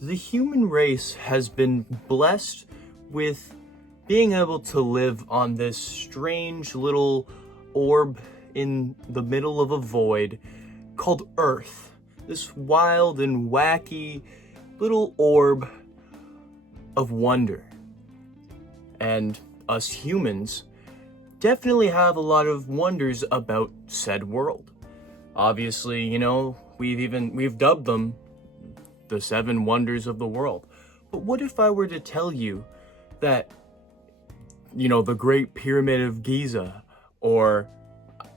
The human race has been blessed with being able to live on this strange little orb in the middle of a void called Earth. This wild and wacky little orb of wonder. And us humans definitely have a lot of wonders about said world. Obviously, we've dubbed them the seven wonders of the world. But what if I were to tell you that, the Great Pyramid of Giza, or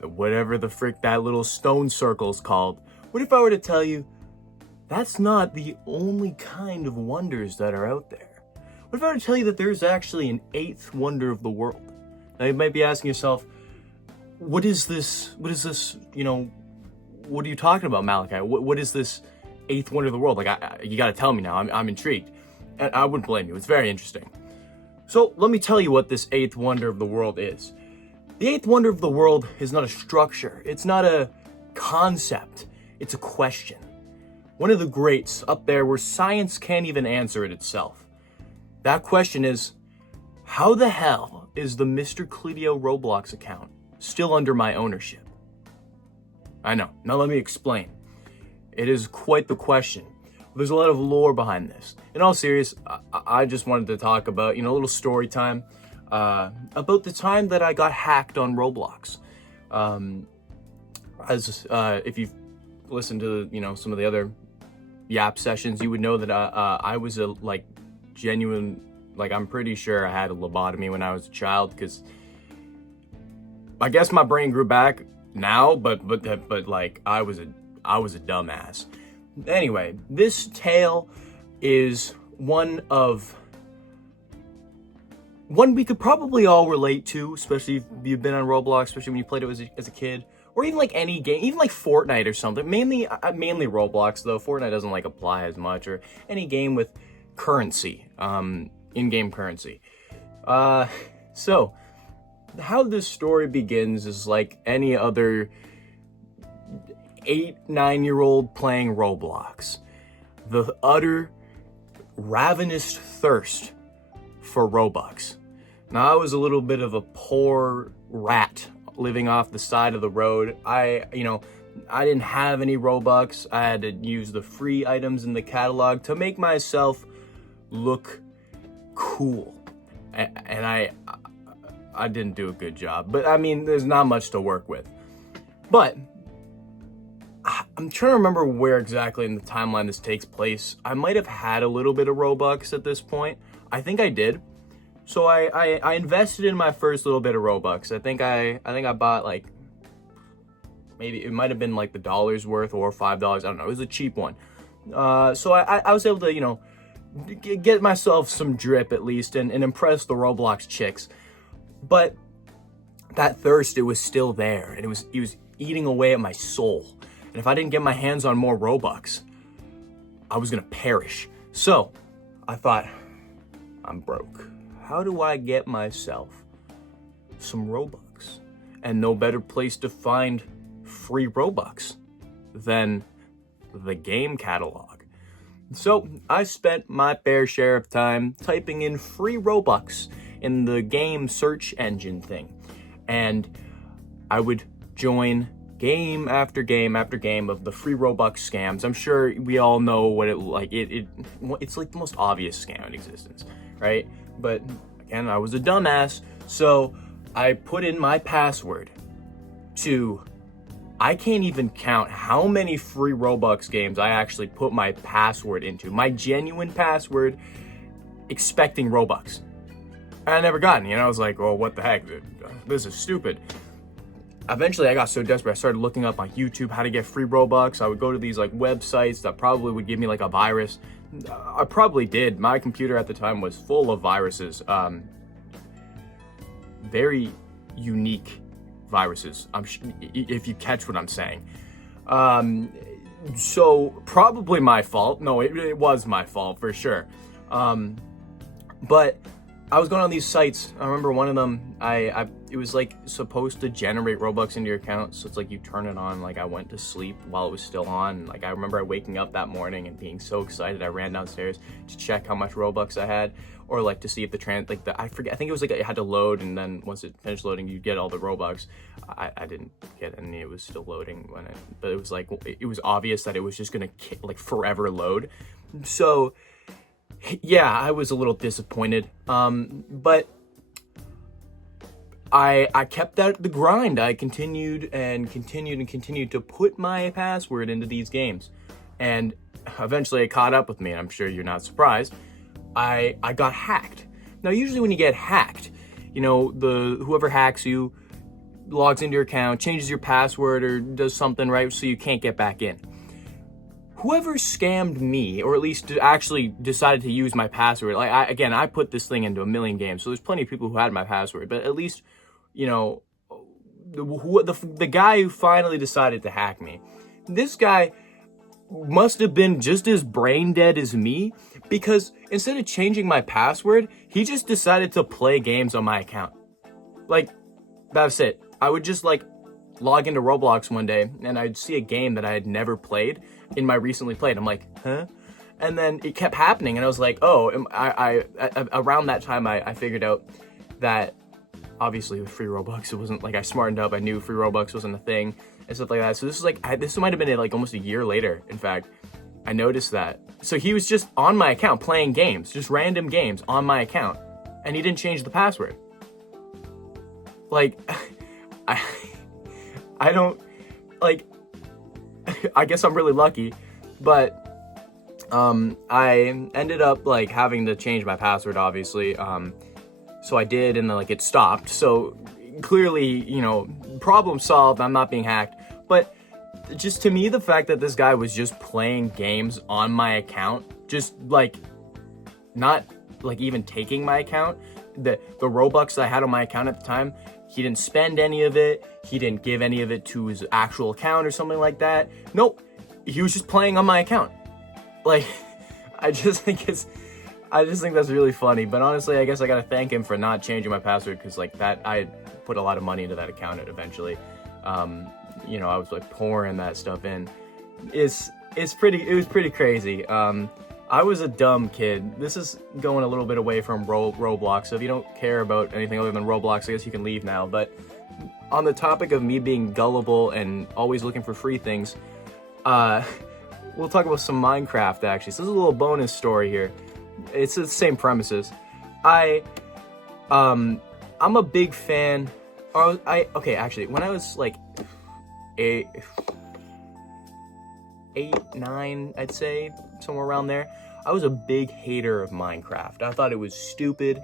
whatever the frick that little stone circle's called, what if I were to tell you that's not the only kind of wonders that are out there? What if I were to tell you that there's actually an eighth wonder of the world? Now you might be asking yourself, what is this, what are you talking about, Malachi? What is this eighth wonder of the world? Like, you gotta tell me now, I'm intrigued. And I wouldn't blame you, it's very interesting. So let me tell you what this eighth wonder of the world is. The eighth wonder of the world is not a structure, it's not a concept, it's a question. One of the greats up there where science can't even answer it itself. That question is, how the hell is the Mr. Cledio Roblox account still under my ownership? I know, now let me explain. It is quite the question. There's a lot of lore behind this. In all seriousness, I just wanted to talk about, a little story time about the time that I got hacked on Roblox. If you've listened to, some of the other Yap sessions, you would know that I was a, genuine, I'm pretty sure I had a lobotomy when I was a child, because I guess my brain grew back now, but I was a dumbass. Anyway, this tale is one we could probably all relate to, especially if you've been on Roblox, especially when you played it as a kid, or even any game, even Fortnite or something. Mainly Roblox though. Fortnite doesn't apply as much, or any game with currency, in-game currency. So how this story begins is like any other 8-9-year-old playing Roblox. The utter ravenous thirst for Robux. Now I was a little bit of a poor rat living off the side of the road. I didn't have any Robux. I had to use the free items in the catalog to make myself look cool. And I didn't do a good job. But there's not much to work with. But I'm trying to remember where exactly in the timeline this takes place. I might have had a little bit of Robux at this point. I think I did. So I invested in my first little bit of Robux. I think I bought maybe it might have been the dollar's worth or $5. I don't know. It was a cheap one. So I was able to, get myself some drip at least and impress the Roblox chicks. But that thirst, it was still there, and it was eating away at my soul. And if I didn't get my hands on more Robux, I was gonna perish. So I thought, I'm broke. How do I get myself some Robux? And no better place to find free Robux than the game catalog. So I spent my fair share of time typing in free Robux in the game search engine thing. And I would join game after game after game of the free Robux scams. I'm sure we all know what it's the most obvious scam in existence, right? But again, I was a dumbass, so I put in my password to, I can't even count how many free Robux games I actually put my password into, my genuine password, expecting Robux. And I never got any, I was like, well, what the heck, this is stupid. Eventually, I got so desperate, I started looking up on YouTube how to get free Robux. I would go to these websites that probably would give me a virus. I probably did. My computer at the time was full of viruses. Very unique viruses, if you catch what I'm saying. So probably my fault. No, it was my fault for sure. But I was going on these sites. I remember one of them, I it was like supposed to generate Robux into your account. So it's like you turn it on. Like I went to sleep while it was still on. Like I remember waking up that morning and being so excited. I ran downstairs to check how much Robux I had, or like to see if I forget. I think it was like it had to load, and then once it finished loading, you get all the Robux. I didn't get any. It was still loading but it was like it was obvious that it was just gonna like forever load. So yeah, I was a little disappointed. But I kept at the grind. I continued to put my password into these games. And eventually it caught up with me, and I'm sure you're not surprised. I got hacked. Now, usually when you get hacked, you know, whoever hacks you logs into your account, changes your password, or does something, right, so you can't get back in. Whoever scammed me, or at least actually decided to use my password, like I put this thing into a million games, so there's plenty of people who had my password, but at least, you know, the guy who finally decided to hack me, this guy must have been just as brain dead as me, because instead of changing my password, he just decided to play games on my account. Like, that's it. I would just like log into Roblox one day and I'd see a game that I had never played in my recently played. I'm like, huh? And then it kept happening, and I was like, oh, around that time I figured out that obviously with free Robux, it wasn't like I smartened up. I knew free Robux wasn't a thing and stuff like that. So this is like, this might have been like almost a year later. In fact, I noticed that. So he was just on my account playing games, just random games on my account, and he didn't change the password. Like, I don't, like, I guess I'm really lucky, but I ended up like having to change my password, obviously. So I did, and then like it stopped. So clearly, you know, problem solved. I'm not being hacked. But just to me, the fact that this guy was just playing games on my account, just like not like even taking my account, the Robux that I had on my account at the time, he didn't spend any of it. He didn't give any of it to his actual account or something like that. Nope. He was just playing on my account. Like, I just think that's really funny. But honestly, I guess I gotta thank him for not changing my password, because like that, I put a lot of money into that account eventually. You know, I was like pouring that stuff in. It was pretty crazy. I was a dumb kid. This is going a little bit away from Roblox, so if you don't care about anything other than Roblox, I guess you can leave now. But on the topic of me being gullible and always looking for free things, we'll talk about some Minecraft, actually. So this is a little bonus story here. It's the same premises. I'm a big fan. Okay, actually, when I was like 8, 9, I'd say, somewhere around there, I was a big hater of Minecraft. I thought it was stupid.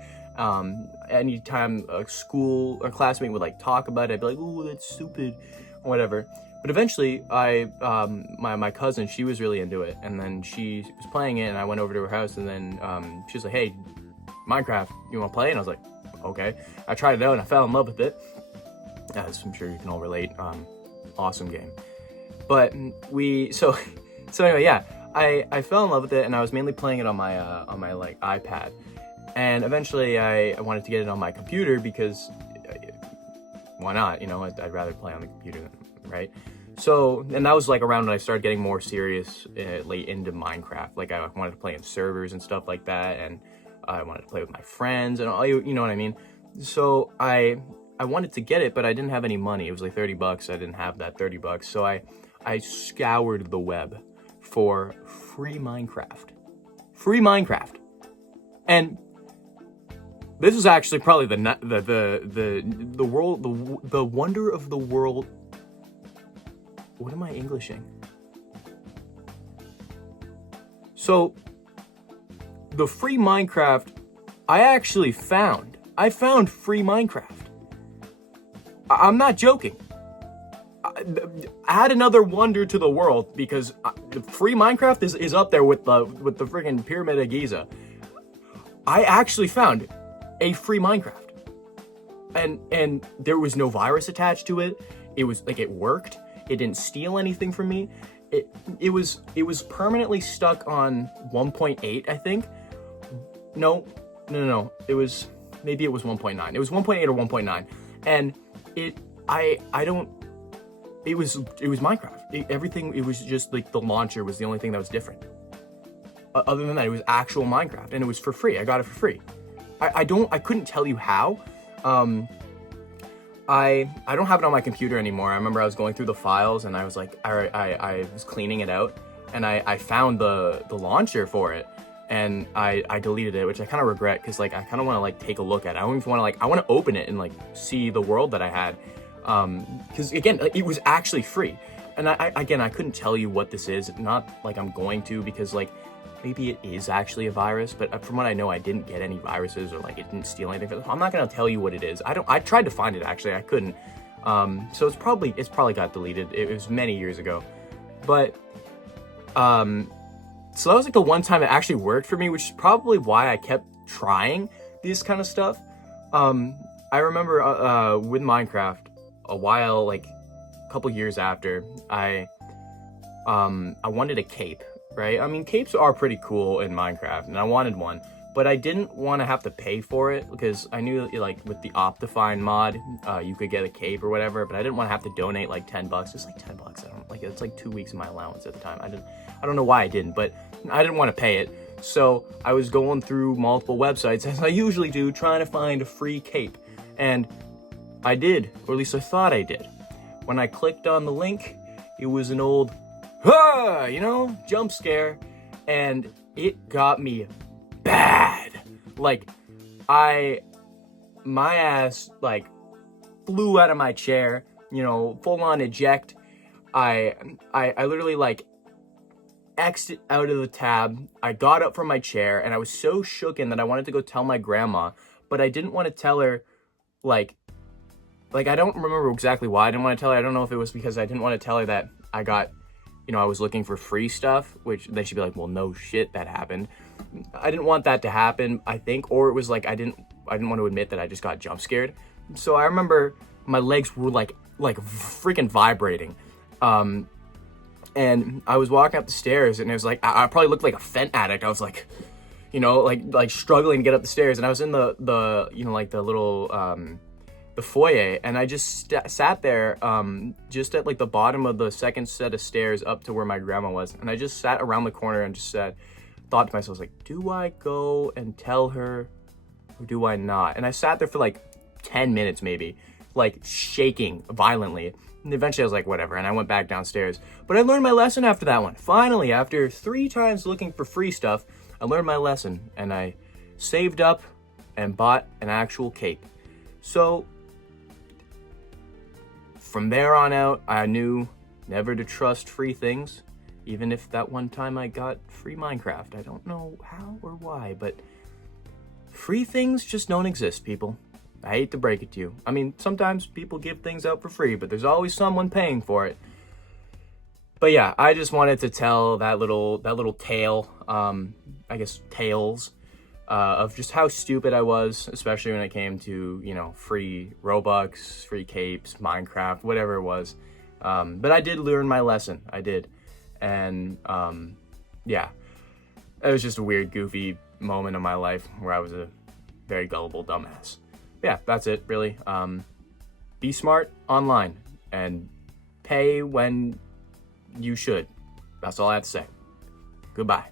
Anytime a school or classmate would like talk about it, I'd be like, "Ooh, that's stupid," or whatever. But eventually, my cousin, she was really into it, and then she was playing it, and I went over to her house, and then she was like, "Hey, Minecraft, you want to play?" And I was like, "Okay." I tried it out, and I fell in love with it, as I'm sure you can all relate. Awesome game. But so anyway, yeah, I fell in love with it, and I was mainly playing it on my like iPad, and eventually I wanted to get it on my computer, because why not? You know, I'd rather play on the computer, right? So, and that was like around when I started getting more serious late into Minecraft. Like I wanted to play in servers and stuff like that, and I wanted to play with my friends and all, you know what I mean? So I wanted to get it, but I didn't have any money. It was like $30. I didn't have that $30. So I scoured the web for free Minecraft. Free Minecraft. And this is actually probably the world, the wonder of the world. What am I Englishing? So the free Minecraft I found free Minecraft. I'm not joking. Add another wonder to the world, because the free Minecraft is up there with the freaking Pyramid of Giza. I actually found a free Minecraft, and there was no virus attached to it. It was like, it worked. It didn't steal anything from me. It was permanently stuck on 1.8, I think. No. It was 1.9. It was 1.8 or 1.9. And I don't, it was Minecraft. Everything, it was just like the launcher was the only thing that was different. Other than that, it was actual Minecraft, and it was for free. I got it for free. I couldn't tell you how. I don't have it on my computer anymore. I remember I was going through the files, and I was like, I was cleaning it out, and I found the launcher for it, and I deleted it, which I kind of regret, because like I kind of want to like take a look at it. I don't even want to like, I want to open it and like see the world that I had, because again, it was actually free. And I couldn't tell you what this is. Not like I'm going to, because like maybe it is actually a virus, but from what I know, I didn't get any viruses, or like it didn't steal anything. I'm not gonna tell you what it is. I tried to find it, actually, I couldn't. So it's probably got deleted. It was many years ago, but so that was like the one time it actually worked for me, which is probably why I kept trying this kind of stuff. I remember with Minecraft, a while, like a couple years after, I wanted a cape. Right? I mean, capes are pretty cool in Minecraft, and I wanted one, but I didn't want to have to pay for it, because I knew like with the Optifine mod, you could get a cape or whatever, but I didn't want to have to donate like $10. It's like $10. I don't like, it's like 2 weeks of my allowance at the time. I don't know why I didn't, but I didn't want to pay it. So I was going through multiple websites, as I usually do, trying to find a free cape. And I did, or at least I thought I did. When I clicked on the link, it was an old jump scare, and it got me bad. Like, my ass like flew out of my chair, full on eject. I literally like X'd out of the tab. I got up from my chair, and I was so shooken that I wanted to go tell my grandma, but I didn't want to tell her, like I don't remember exactly why I didn't want to tell her. I don't know if it was because I didn't want to tell her that I got, I was looking for free stuff, which they should be like, well, no shit, that happened. I didn't want that to happen, I think, or it was like I didn't want to admit that I just got jump scared. So I remember my legs were like freaking vibrating, and I was walking up the stairs, and it was like I probably looked like a fent addict. I was like, like struggling to get up the stairs, and I was in the like the little the foyer, and I just sat there just at like the bottom of the second set of stairs up to where my grandma was, and I just sat around the corner and just thought to myself, like, do I go and tell her, or do I not? And I sat there for like 10 minutes maybe, like shaking violently, and eventually I was like, whatever, and I went back downstairs. But I learned my lesson after that one. Finally, after 3 times looking for free stuff, I learned my lesson, and I saved up and bought an actual cape. So from there on out, I knew never to trust free things, even if that one time I got free Minecraft. I don't know how or why, but free things just don't exist, people. I hate to break it to you. I mean, sometimes people give things out for free, but there's always someone paying for it. But yeah, I just wanted to tell that little tale, I guess tales, of just how stupid I was, especially when it came to, free Robux, free capes, Minecraft, whatever it was. But I did learn my lesson. I did. And, yeah, it was just a weird, goofy moment of my life where I was a very gullible dumbass. Yeah, that's it, really. Be smart online and pay when you should. That's all I have to say. Goodbye.